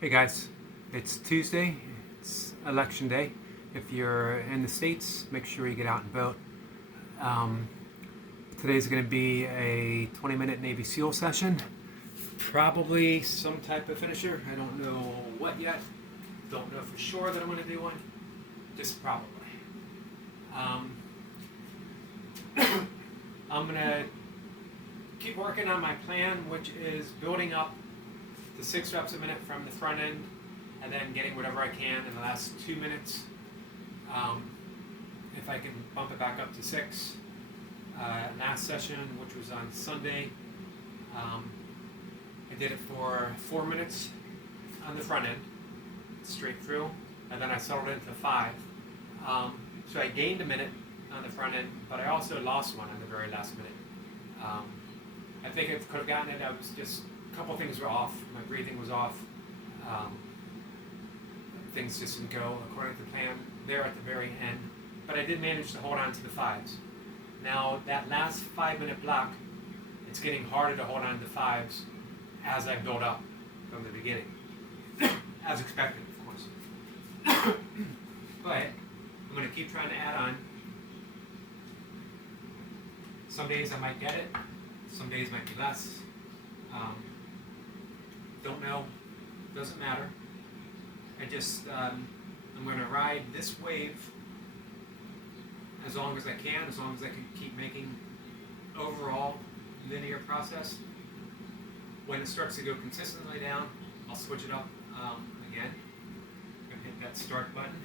Hey guys, it's Tuesday, it's election day. If you're in the States, make sure you get out and vote. Um, Today's going to be a 20-minute Navy SEAL session. Probably some type of finisher. I don't know what yet. Don't know for sure that I'm going to do one. Just probably. I'm going to keep working on my plan, which is building up to 6 reps a minute from the front end, and then getting whatever I can in the last 2 minutes. If I can bump it back up to 6. Last session, which was on Sunday, I did it for 4 minutes on the front end, straight through, and then I settled into 5. So I gained a minute on the front end, but I also lost one on the very last minute. I think I could have gotten it. I was just a couple things were off. My breathing was off. Things just didn't go according to plan there at the very end. But I did manage to hold on to the 5s. Now that last 5-minute block, it's getting harder to hold on to the 5s as I build up from the beginning, as expected, of course. But I'm going to keep trying to add on. Some days I might get it. Some days might be less. Don't know. Doesn't matter. I'm going to ride this wave as long as I can, as long as I can keep making overall linear process. When it starts to go consistently down, I'll switch it up again. I'm going to hit that start button.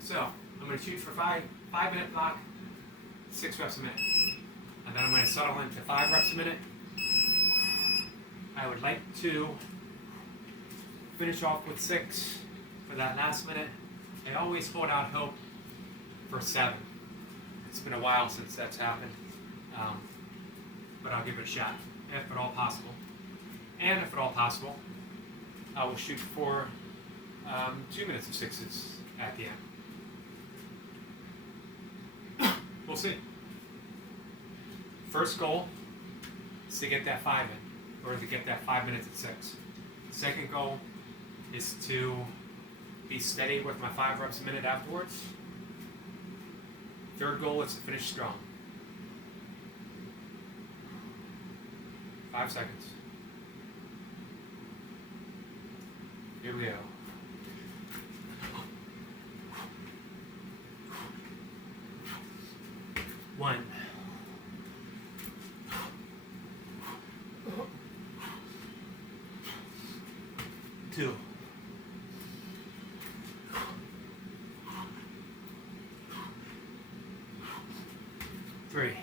So I'm going to shoot for 5-minute block, 6 reps a minute. And then I'm going to settle into 5 reps a minute. I would like to finish off with 6 for that last minute. I always hold out hope for 7. It's been a while since that's happened, but I'll give it a shot, if at all possible. And if at all possible, I will shoot for 2 minutes of 6s at the end. We'll see. First goal is to get that 5 in, or to get that 5 minutes at 6. Second goal is to be steady with my 5 reps a minute afterwards. Third goal is to finish strong. 5 seconds. Here we go. 1. 2. 3.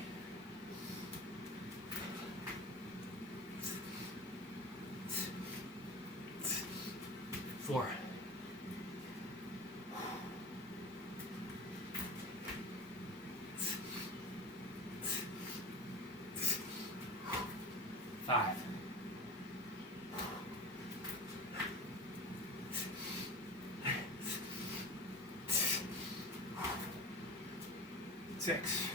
4. 5. 6.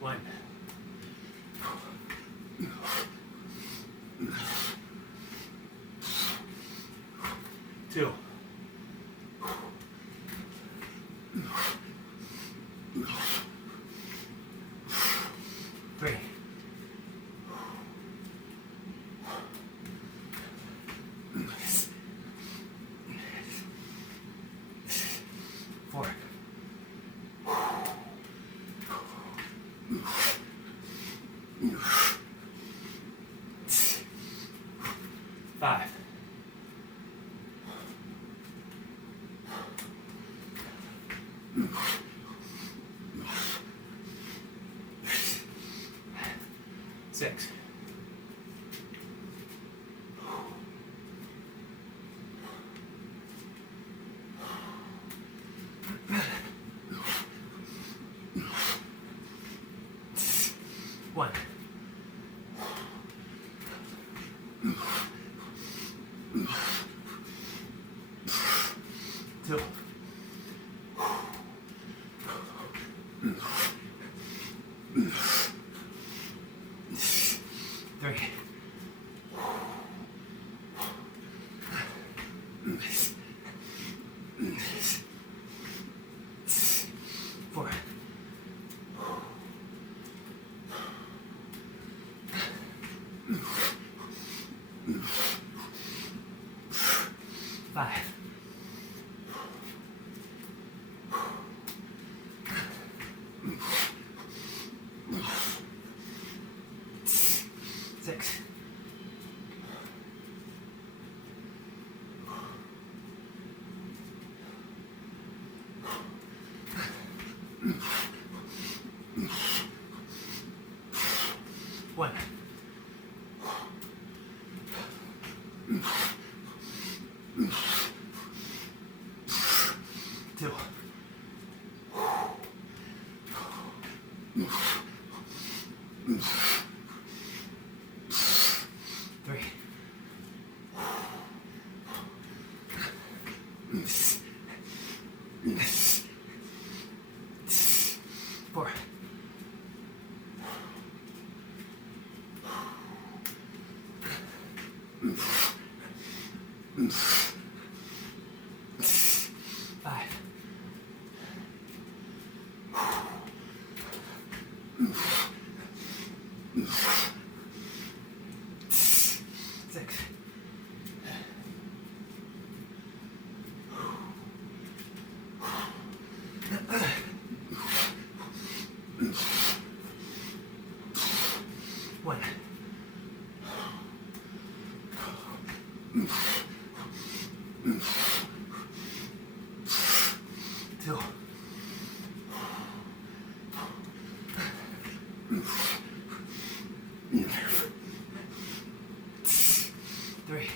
1. 2. 3. 4. 5. 6. 1. 2. 2, 3, 4, 5, 6, 1, 2, 3, 4, 5, 6, 1, 2, 3,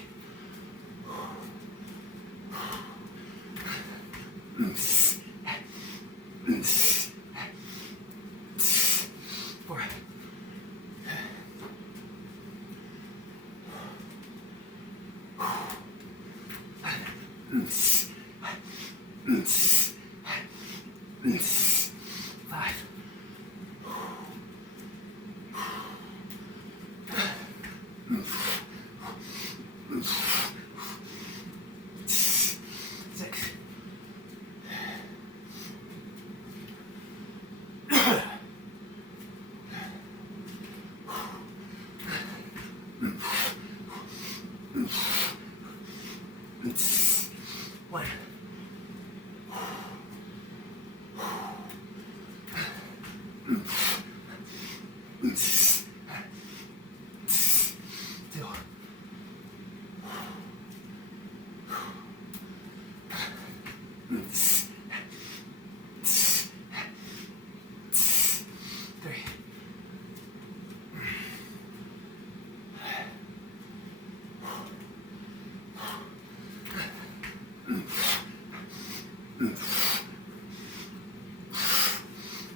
4, 5, 6, 1, 2, 3,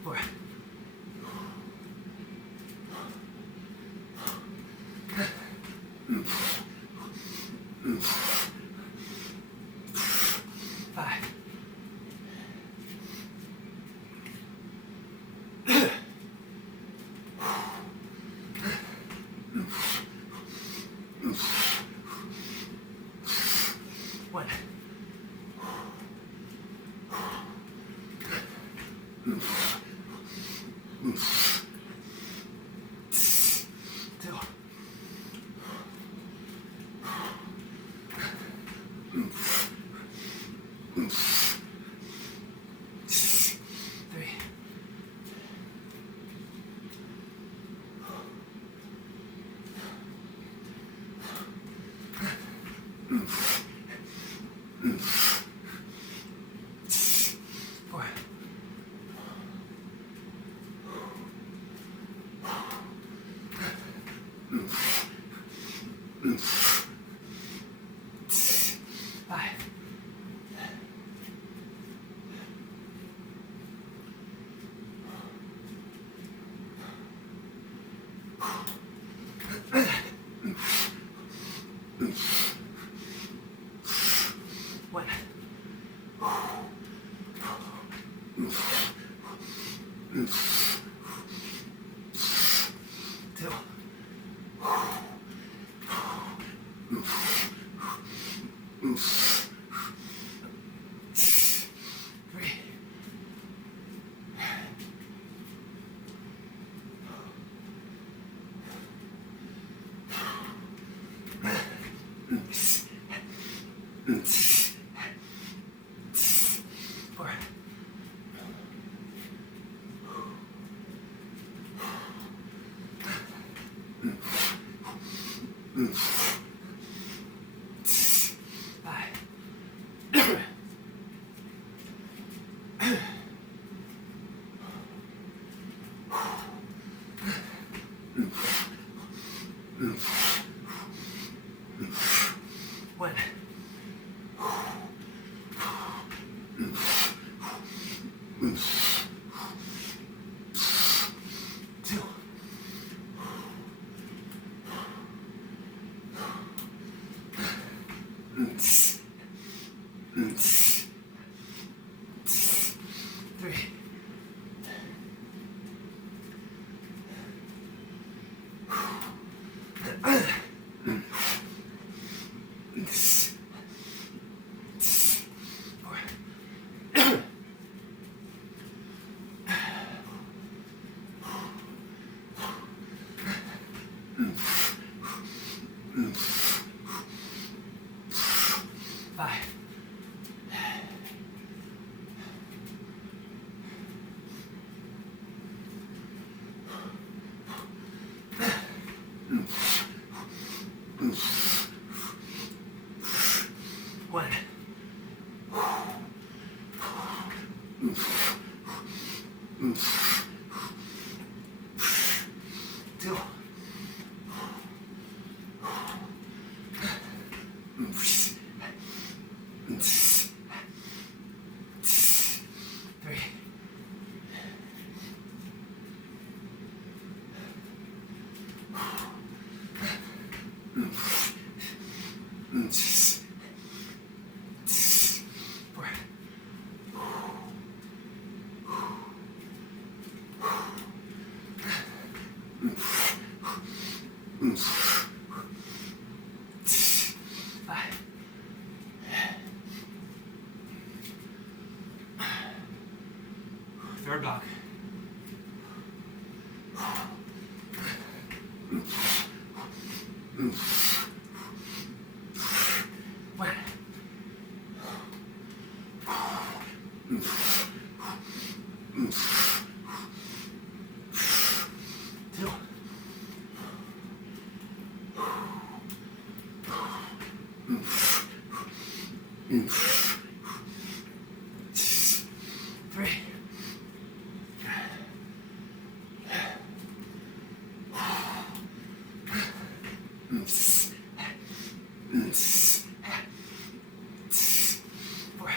4, 5, 1, 2, 3, 4, 5, One. Two. Three. Five. One. Two. Three. Four. Five. Third block. One. Two. Three. Four.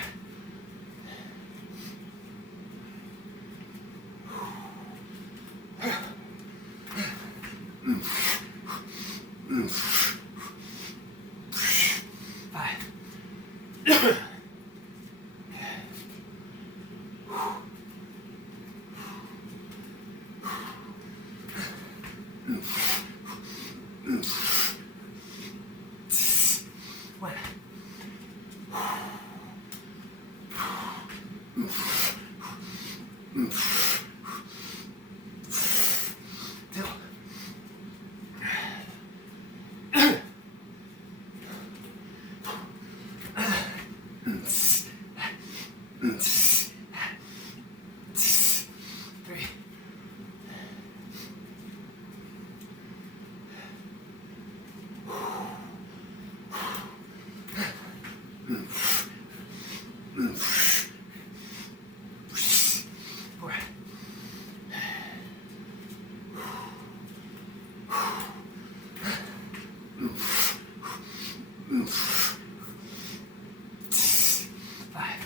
Five. One. Two. Three. Four. Five.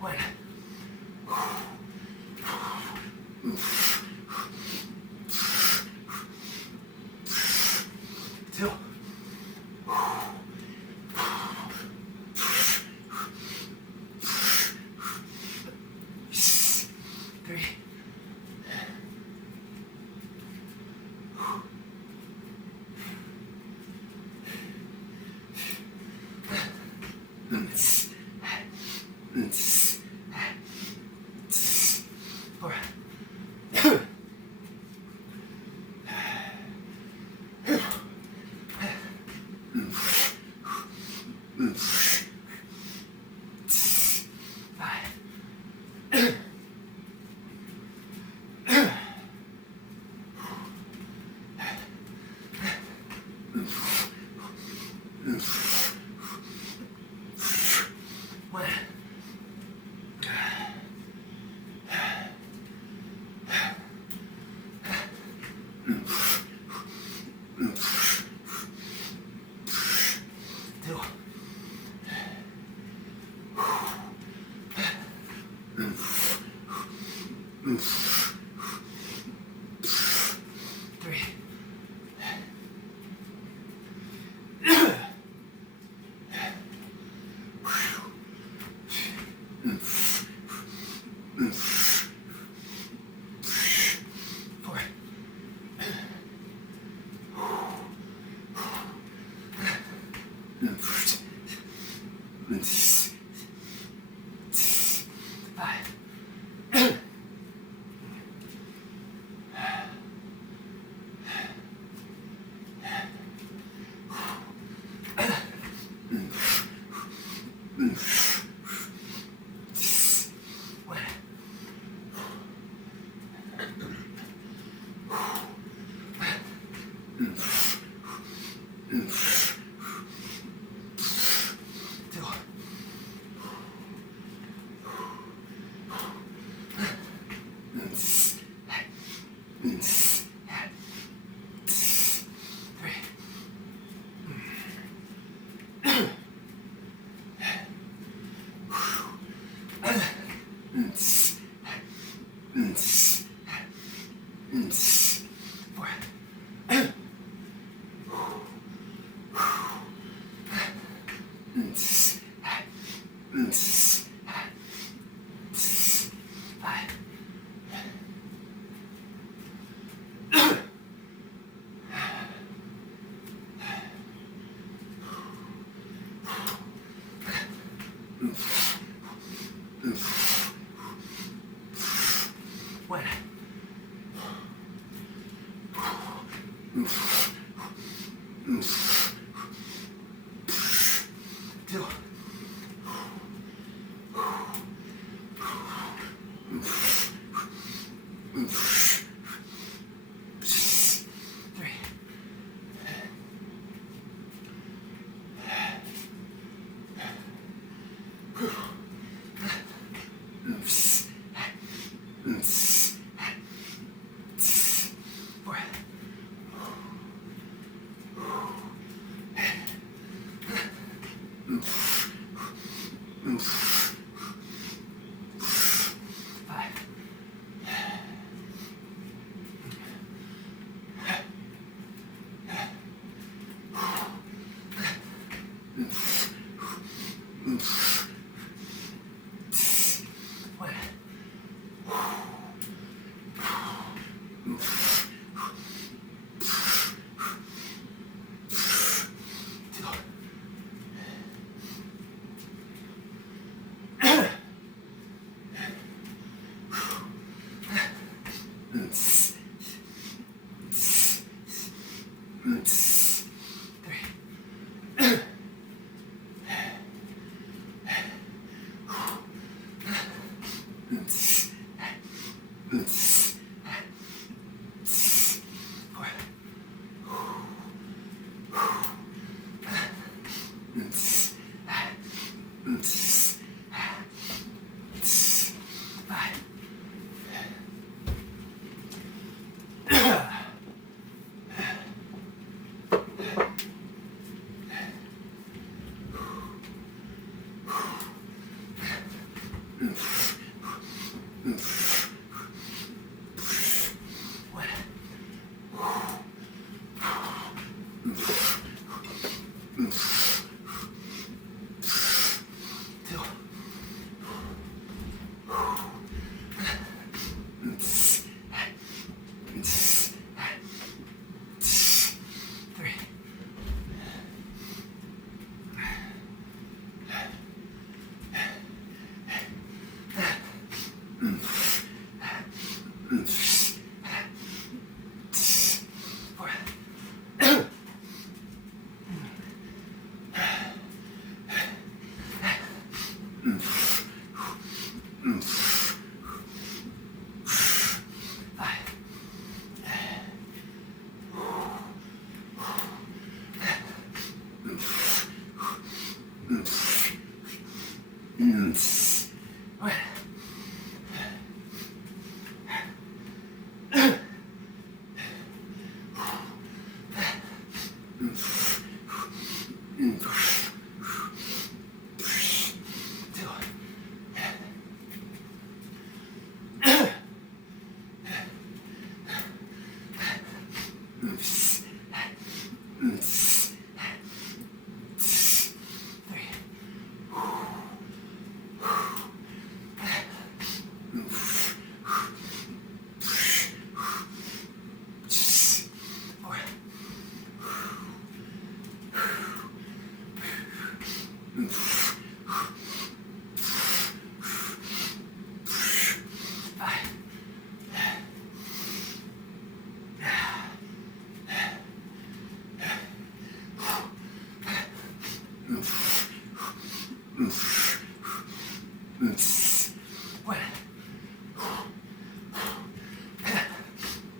One.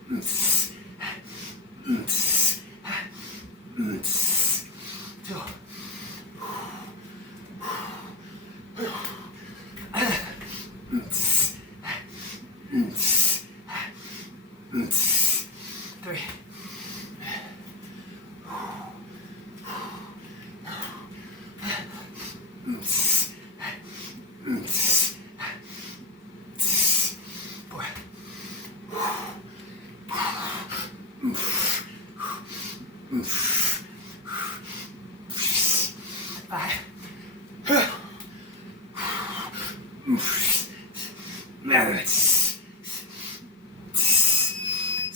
Two. Three. Four. Five.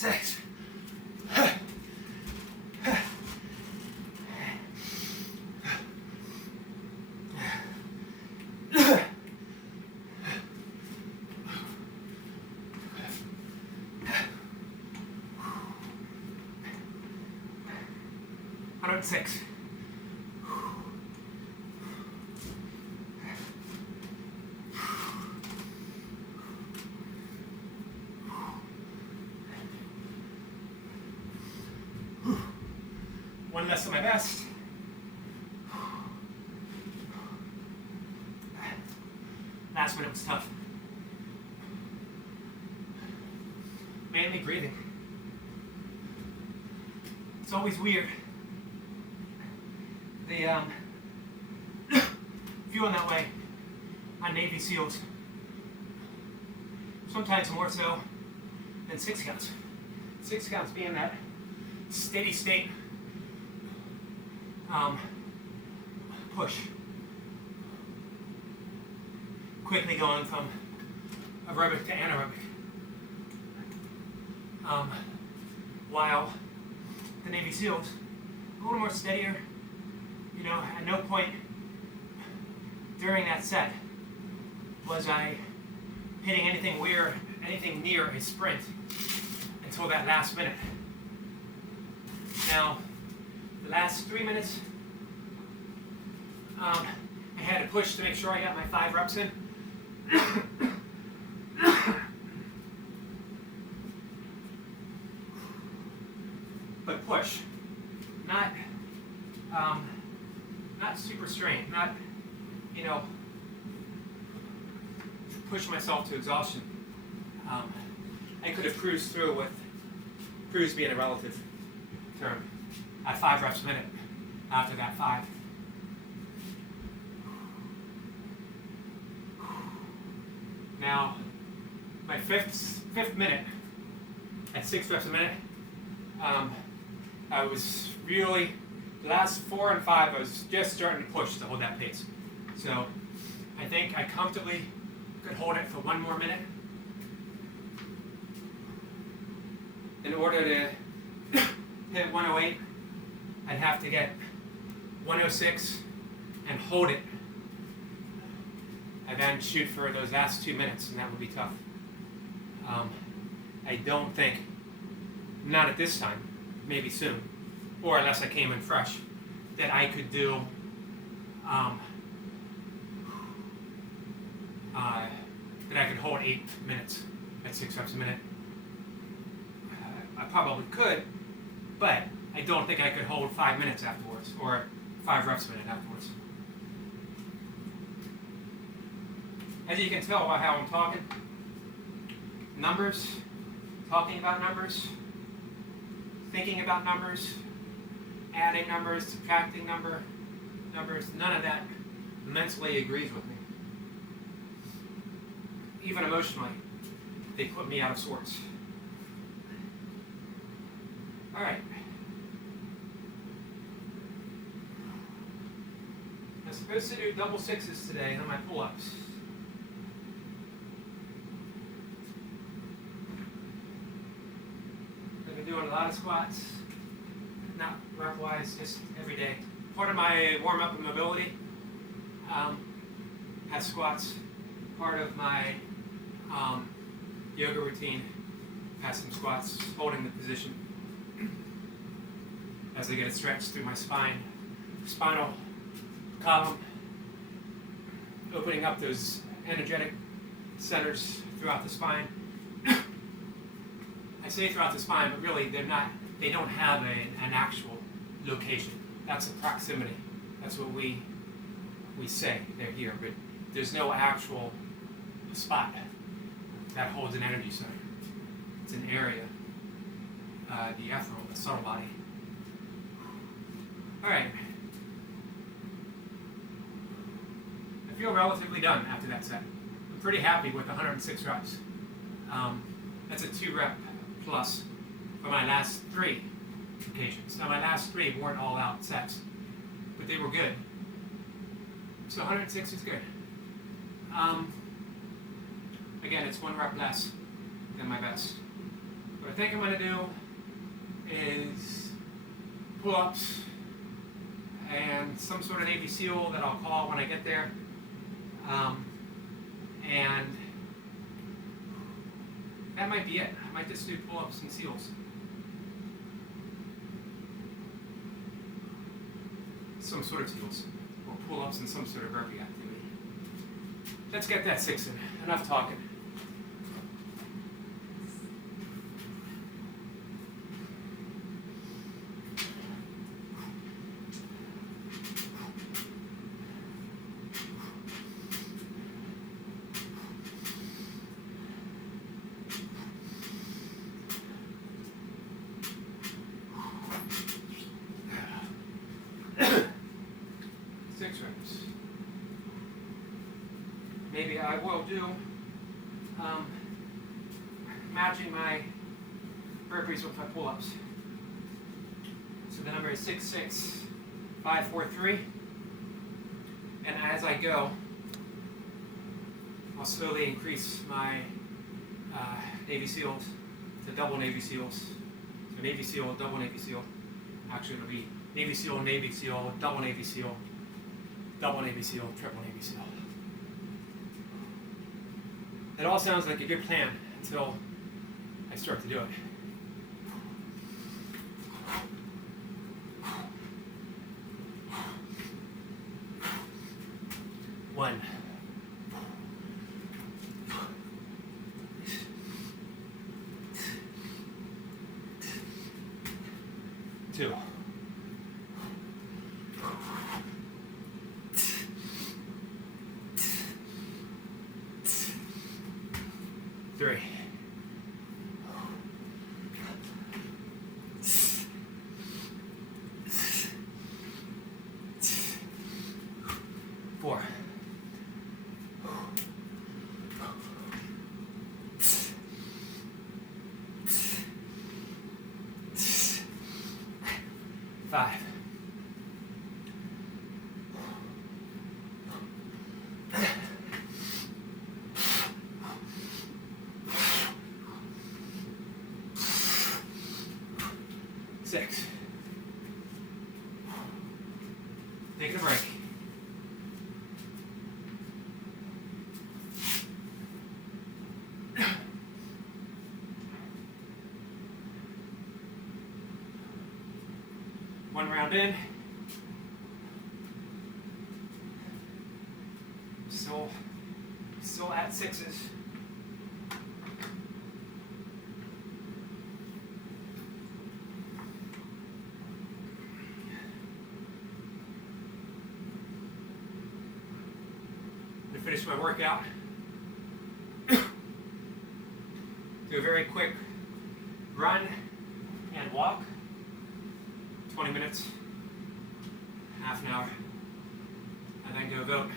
Six. 106. One less than my best. Last minute was tough. Mainly breathing. It's always weird. The feeling that way on Navy SEALs. Sometimes more so than 6 counts. 6 counts being that steady state push. Quickly going from aerobic to anaerobic. While the Navy SEALs, a little more steadier. You know, at no point during that set was I hitting anything near a sprint until that last minute. Now, the last 3 minutes, I had to push to make sure I got my 5 reps in. But push, not super strained, not, you know, push myself to exhaustion. I could have cruised through with, cruise being a relative term, at 5 reps a minute after that 5. Now, my fifth minute, at 6 reps a minute, I was really, the last 4 and 5, I was just starting to push to hold that pace. So I think I comfortably could hold it for 1 more minute. In order to hit 108, I'd have to get 106 and hold it. And then shoot for those last 2 minutes, and that would be tough. I don't think, not at this time, maybe soon, or unless I came in fresh, that I could do that I could hold 8 minutes at 6 reps a minute. I probably could, but I don't think I could hold 5 minutes afterwards, or 5 reps a minute afterwards. As you can tell by how I'm talking, numbers, talking about numbers, thinking about numbers, adding numbers, subtracting numbers, none of that mentally agrees with me. Even emotionally, they put me out of sorts. All right. I'm supposed to do double 6s today on my pull-ups. I've been doing a lot of squats, not rep-wise, just every day. Part of my warm-up and mobility has squats. Part of my yoga routine has some squats, holding the position as I get it stretched through my spine, spinal column, opening up those energetic centers throughout the spine. I say throughout the spine, but really they're not. They don't have an actual location. That's a proximity. That's what we say they're here, but there's no actual spot that holds an energy center. It's an area, the ethereal, the subtle body. All right. I feel relatively done after that set. I'm pretty happy with 106 reps. That's a 2 rep plus for my last 3 occasions. Now my last 3 weren't all out sets, but they were good. So 106 is good. Again, it's 1 rep less than my best. What I think I'm going to do is pull-ups and some sort of Navy SEAL that I'll call when I get there. And that might be it. I might just do pull-ups and SEALs. Some sort of SEALs, or pull-ups and some sort of burpee activity. Let's get that 6 in. Enough talking. Maybe I will do matching my burpees with my pull-ups. So the number is 66543. And as I go, I'll slowly increase my Navy SEALs to double Navy SEALs. So Navy SEAL, double Navy SEAL. Actually, it'll be Navy SEAL, double Navy SEAL, double Navy SEAL, triple Navy SEAL. It all sounds like a good plan until I start to do it. One. 2. 3. 4. 5. 6. Taking a break. One round in. Still at 6s. To finish my workout, do a very quick run and walk. 20 minutes, half an hour, and then go vote.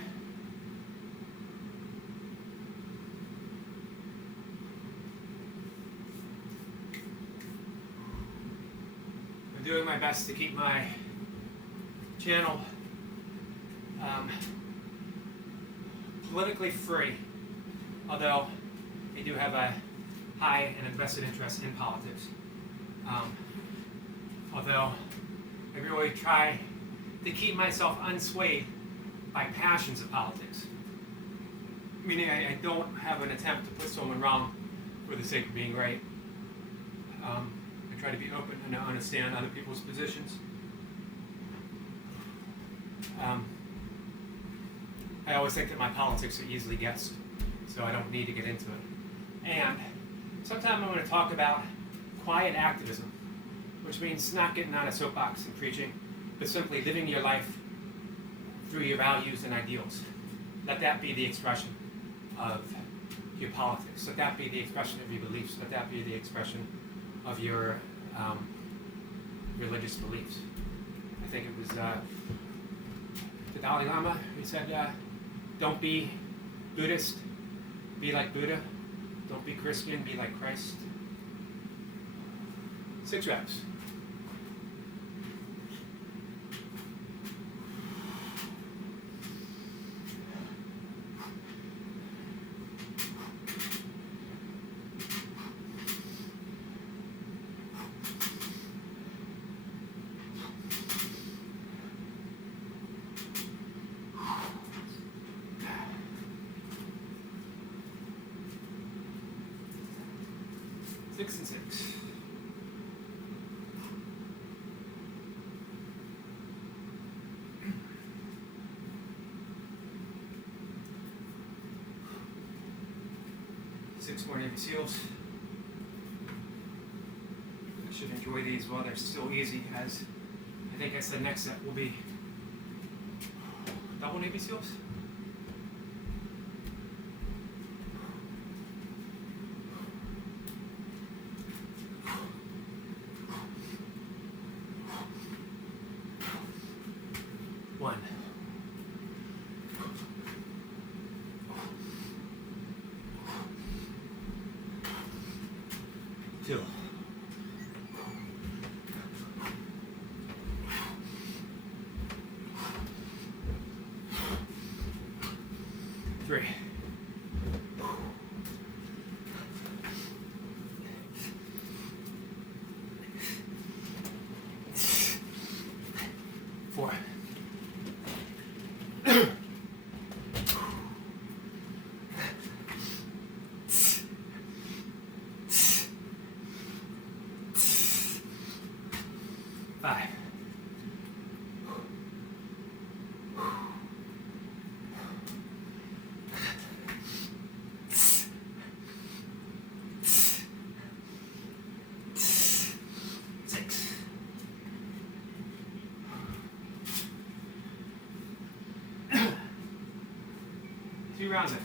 I'm doing my best to keep my channel politically free, although I do have a high and invested interest in politics. Although I really try to keep myself unswayed by passions of politics. Meaning I don't have an attempt to put someone wrong for the sake of being right. I try to be open and to understand other people's positions. I always think that my politics are easily guessed, so I don't need to get into it. And sometime I'm going to talk about quiet activism, which means not getting on a soapbox and preaching, but simply living your life through your values and ideals. Let that be the expression of your politics. Let that be the expression of your beliefs. Let that be the expression of your religious beliefs. I think it was the Dalai Lama who said, don't be Buddhist, be like Buddha. Don't be Christian, be like Christ. 6 reps. Six and 6. Six more Navy SEALs. I should enjoy these while they're still easy, as I think I said next set will be double Navy SEALs. One. Two. Three. Four. 5. 6. 2 rounds in.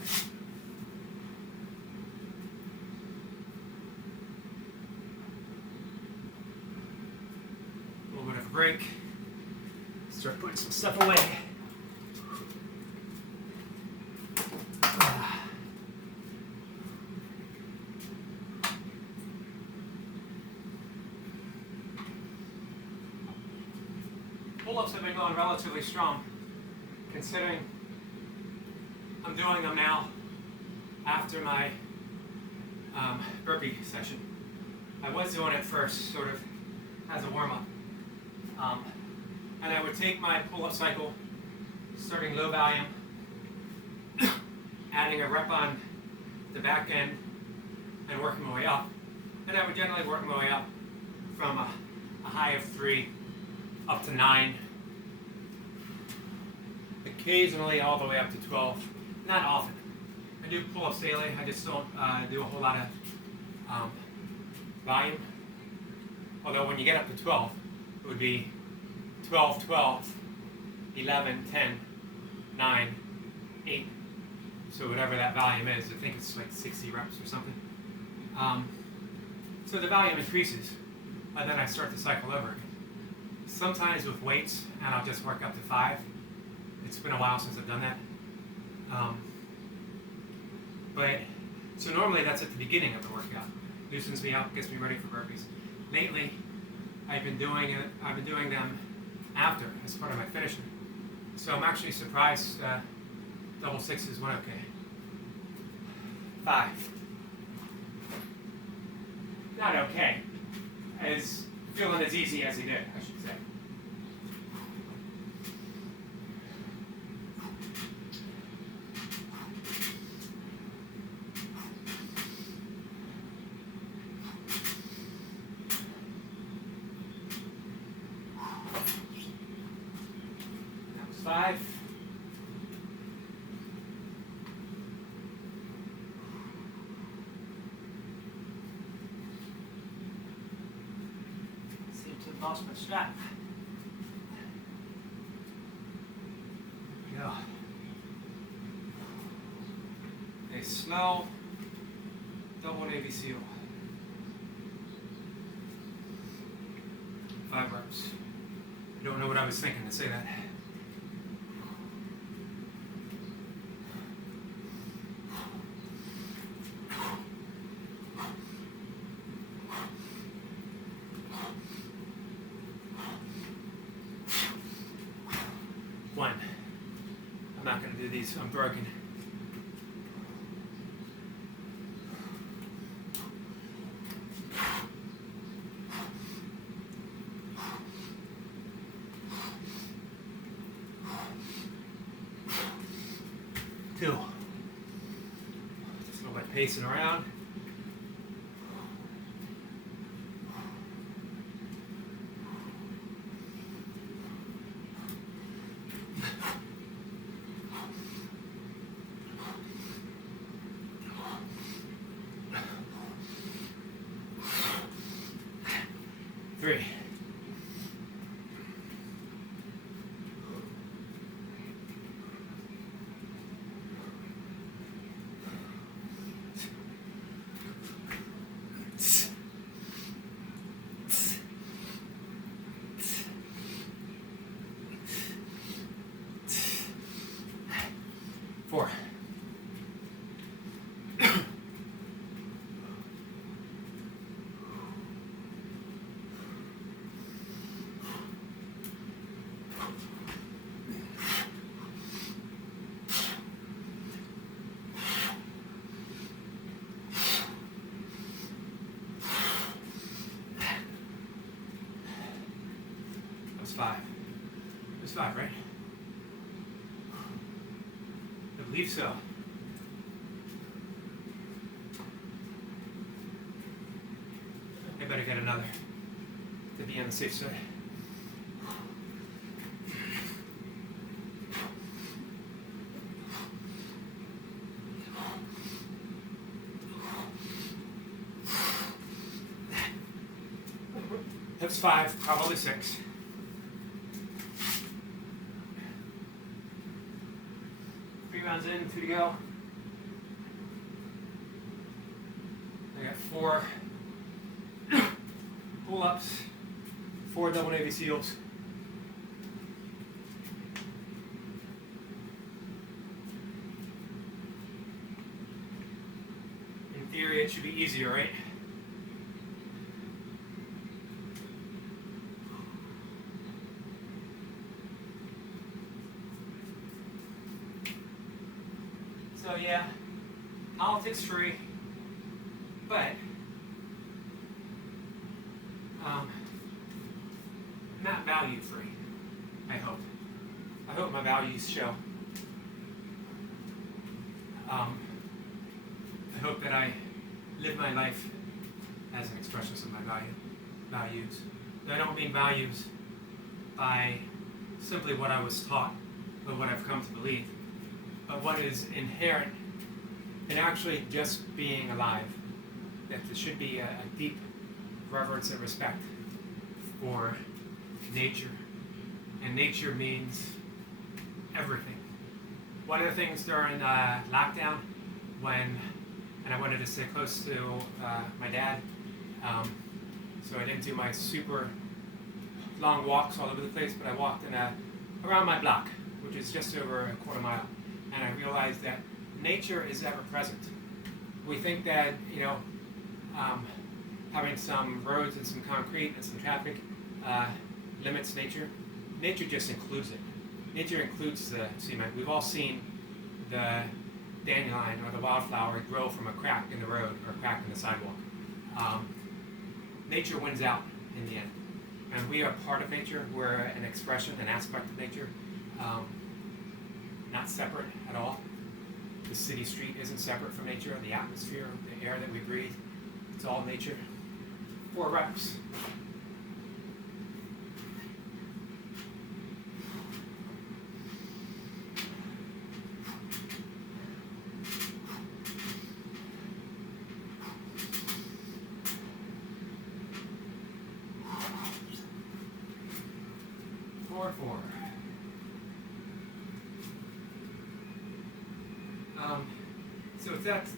A little bit of a break. Start putting some stuff away. Pull-ups have been going relatively strong, considering I'm doing them now after my burpee session. I was doing it first, sort of as a warm-up. And I would take my pull-up cycle, starting low volume, adding a rep on the back end, and working my way up. And I would generally work my way up from a high of 3 up to 9, occasionally all the way up to 12. Not often. I do pull-ups daily. I just don't do a whole lot of volume. Although when you get up to 12, it would be 12, 12, 11, 10, 9, 8. So whatever that volume is, I think it's like 60 reps or something. So the volume increases, and then I start to cycle over again. Sometimes with weights, and I'll just work up to 5. It's been a while since I've done that. So normally that's at the beginning of the workout. Loosens me up, gets me ready for burpees. Lately, I've been doing them after, as part of my finishing. So I'm actually surprised double 6s went okay. 5. Not okay. As feeling as easy as he did, I should say. That was 5. Lost my strap. There we go. A slow double Navy SEAL. 5 reps. I don't know what I was thinking to say that. One. I'm not going to do these. I'm broken. Two. Just a little bit pacing around. Three. Four. That was 5. It was 5, right? I believe so. I better get another to be on the safe side. That was 5, probably 6. Rounds in, 2 to go. I got 4 pull-ups, 4 double Navy SEALs. In theory, it should be easier, right? So yeah, politics free, but not value free. I hope. I hope my values show. I hope that I live my life as an expression of my values. I don't mean values by simply what I was taught, but what I've come to believe. But what is inherent in actually just being alive. That there should be a deep reverence and respect for nature. And nature means everything. One of the things during lockdown, and I wanted to stay close to my dad, so I didn't do my super long walks all over the place, but I walked around my block, which is just over a quarter mile. And I realized that nature is ever present. We think that, having some roads and some concrete and some traffic limits nature. Nature just includes it. Nature includes the cement. We've all seen the dandelion or the wildflower grow from a crack in the road or a crack in the sidewalk. Nature wins out in the end. And we are part of nature. We're an expression, an aspect of nature. Not separate at all. The city street isn't separate from nature. The atmosphere, the air that we breathe, it's all nature. 4 reps. Forward 4. So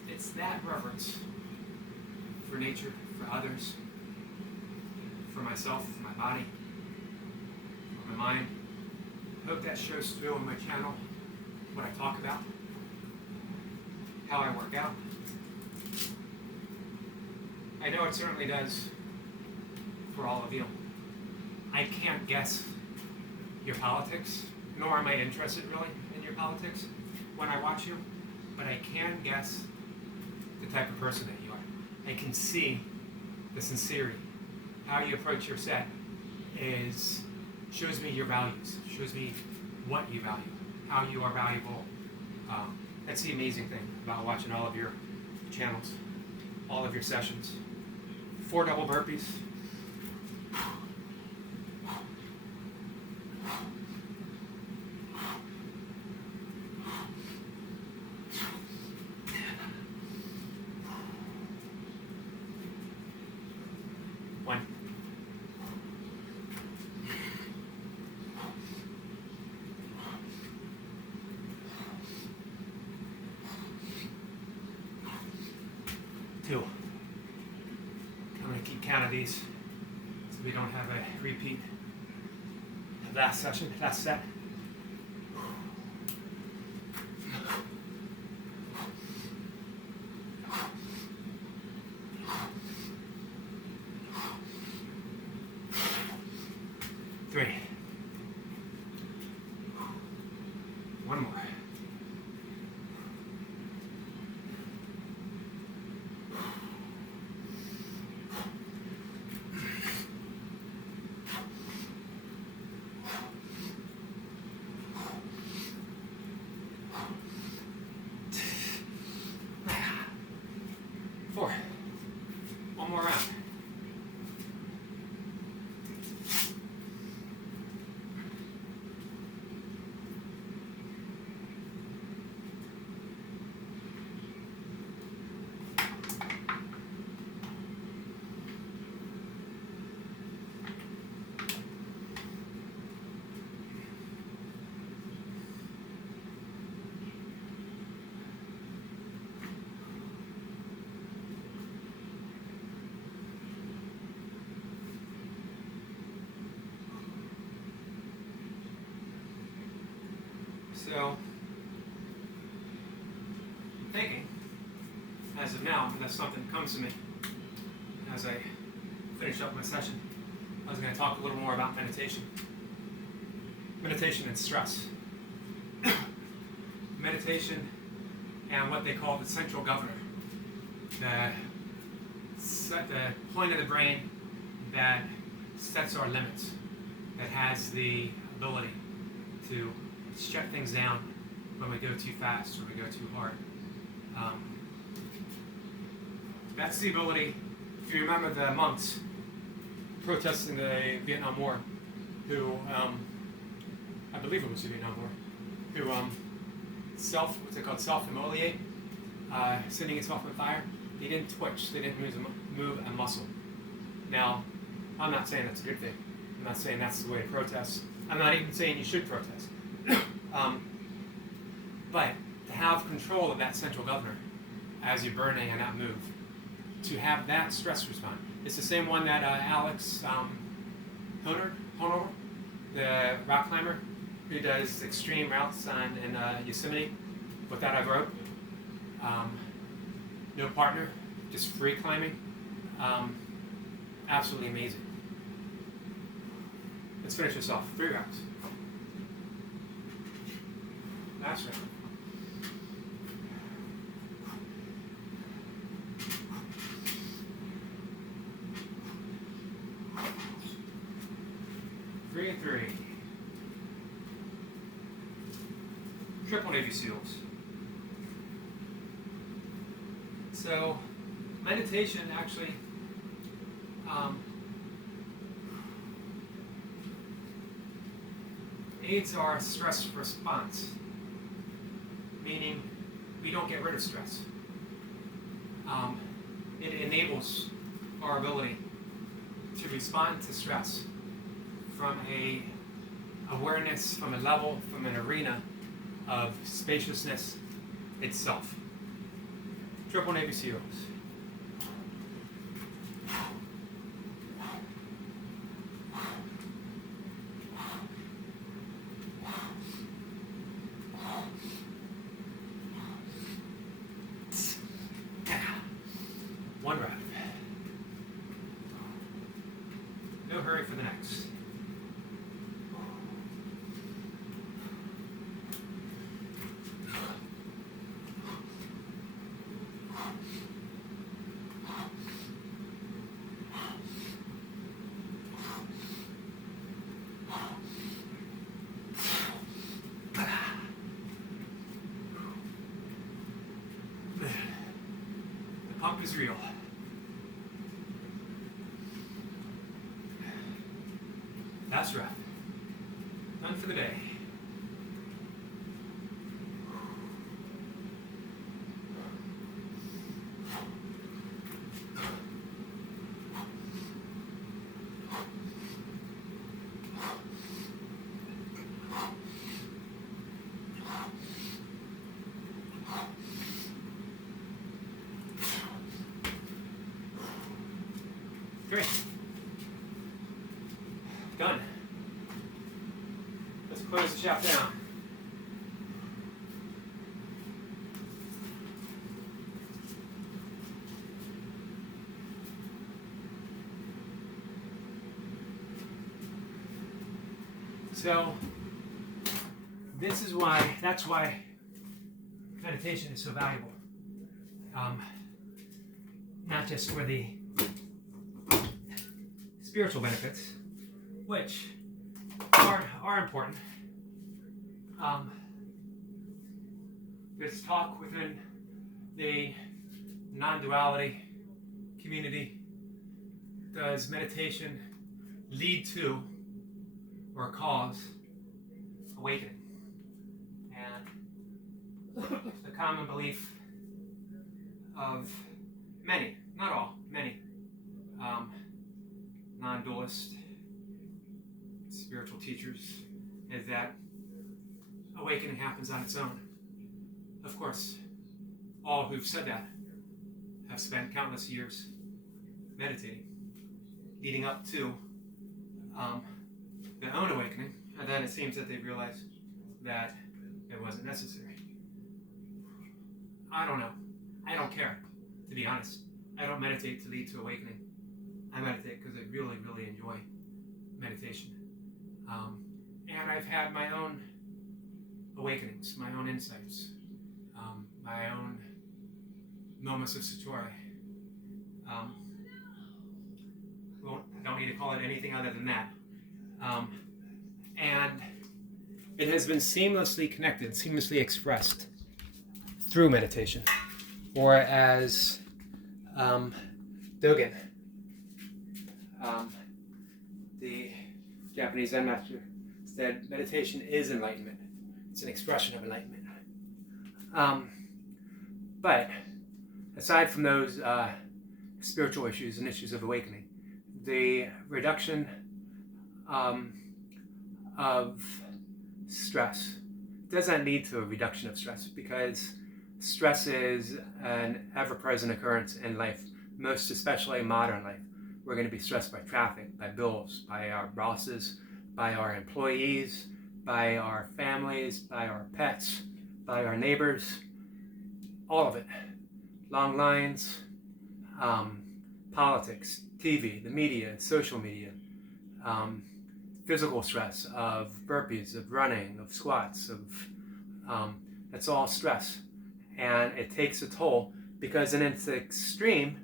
it's that reverence for nature, for others, for myself, for my body, for my mind. I hope that shows through on my channel, what I talk about, how I work out. I know it certainly does for all of you. I can't guess your politics, nor am I interested really in your politics when I watch you, but I can guess the type of person that you are. I can see the sincerity. How you approach your set shows me your values, shows me what you value, how you are valuable. That's the amazing thing about watching all of your channels, all of your sessions. 4 double burpees. One. Two. I'm going to keep count of these so we don't have a repeat of last session, last set. Three. One more. Four. One more round. So, I'm thinking, as of now, unless something comes to me as I finish up my session, I was going to talk a little more about meditation. Meditation and stress. Meditation and what they call the central governor. The point of the brain that sets our limits, that has the ability to shut things down when we go too fast or we go too hard. That's the ability, if you remember the monks protesting the Vietnam War, who, I believe it was the Vietnam War, who what's it called, self-immolate, setting himself on fire. They didn't twitch, they didn't move a muscle. Now, I'm not saying that's a good thing. I'm not saying that's the way to protest. I'm not even saying you should protest. But to have control of that central governor as you're burning and not move, to have that stress response. It's the same one that Alex Honor, the rock climber, who does extreme routes in Yosemite, without a rope, no partner, just free climbing. Absolutely amazing. Let's finish this off. 3 rounds. Last round. Three and 3. Triple Navy SEALs. So, meditation actually aids our stress response, meaning we don't get rid of stress. It enables our ability to respond to stress from a awareness from a level, from an arena of spaciousness itself. Triple Navy SEALs. One rep. No hurry for the next. The pump is real. That's right. Done for the day. Great. Done. Let's close the shaft down. So, that's why meditation is so valuable. Not just for the spiritual benefits, which are important. This talk within the non-duality community, does meditation lead to or cause awakening? And the common belief of many, not all, many non-dualist spiritual teachers is that awakening happens on its own. Of course, all who've said that have spent countless years meditating, leading up to their own awakening, and then it seems that they realized that it wasn't necessary. I don't know. I don't care, to be honest. I don't meditate to lead to awakening. I meditate because I really, really enjoy meditation. And I've had my own awakenings, my own insights, my own moments of satori. Don't need to call it anything other than that. And it has been seamlessly connected, seamlessly expressed through meditation. Or as Dogen, the Japanese Zen master, said, meditation is enlightenment. It's an expression of enlightenment. But aside from those spiritual issues and issues of awakening, the reduction of stress does not lead to a reduction of stress, because stress is an ever-present occurrence in life, most especially modern life. We're going to be stressed by traffic, by bills, by our bosses, by our employees, by our families, by our pets, by our neighbors, all of it. Long lines, politics, TV, the media, social media, physical stress of burpees, of running, of squats, it's all stress. And it takes a toll, because in its extreme,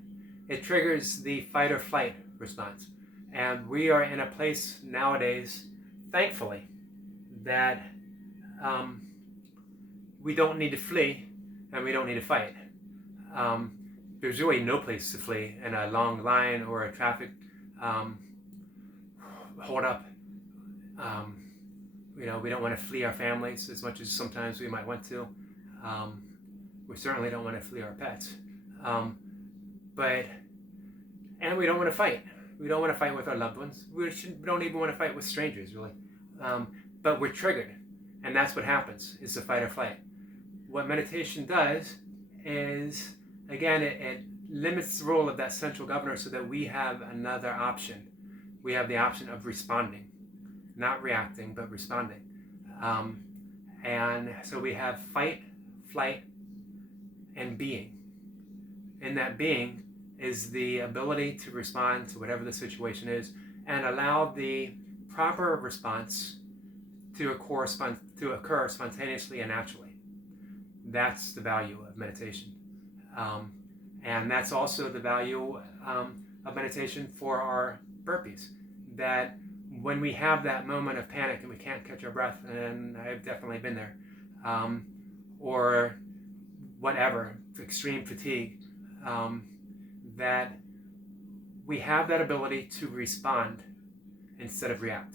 it triggers the fight or flight response. And we are in a place nowadays, thankfully, that we don't need to flee and we don't need to fight. There's really no place to flee in a long line or a traffic hold up. We don't want to flee our families as much as sometimes we might want to. We certainly don't want to flee our pets. And we don't want to fight. We don't want to fight with our loved ones. We don't even want to fight with strangers, really. but we're triggered, and that's what happens, is the fight or flight. What meditation does is, again, it limits the role of that central governor so that we have another option. We have the option of responding, not reacting, but responding. And so we have fight, flight, and being. In that being is the ability to respond to whatever the situation is and allow the proper response to occur spontaneously and naturally. That's the value of meditation. And that's also the value of meditation for our burpees. That when we have that moment of panic and we can't catch our breath, and I've definitely been there, or whatever, extreme fatigue, that we have that ability to respond instead of react.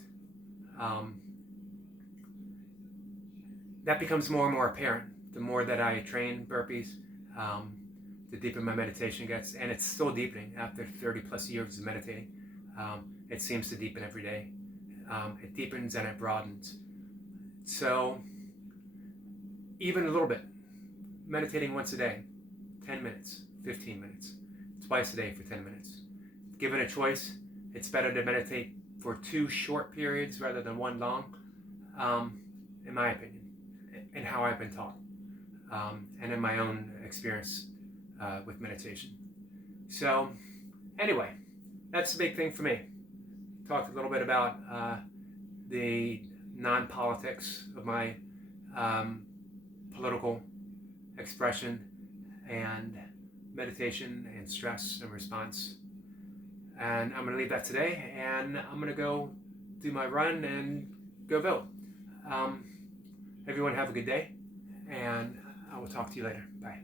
That becomes more and more apparent the more that I train burpees, the deeper my meditation gets, and it's still deepening after 30 plus years of meditating. It seems to deepen every day. It deepens and it broadens. So even a little bit, meditating once a day, 10 minutes, 15 minutes, twice a day for 10 minutes. Given a choice, it's better to meditate for 2 short periods rather than 1 long, in my opinion, and how I've been taught, and in my own experience with meditation. So anyway, that's the big thing for me. Talked a little bit about the non-politics of my political expression and meditation and stress and response. And I'm going to leave that today, and I'm going to go do my run and go vote. Everyone have a good day, and I will talk to you later. Bye.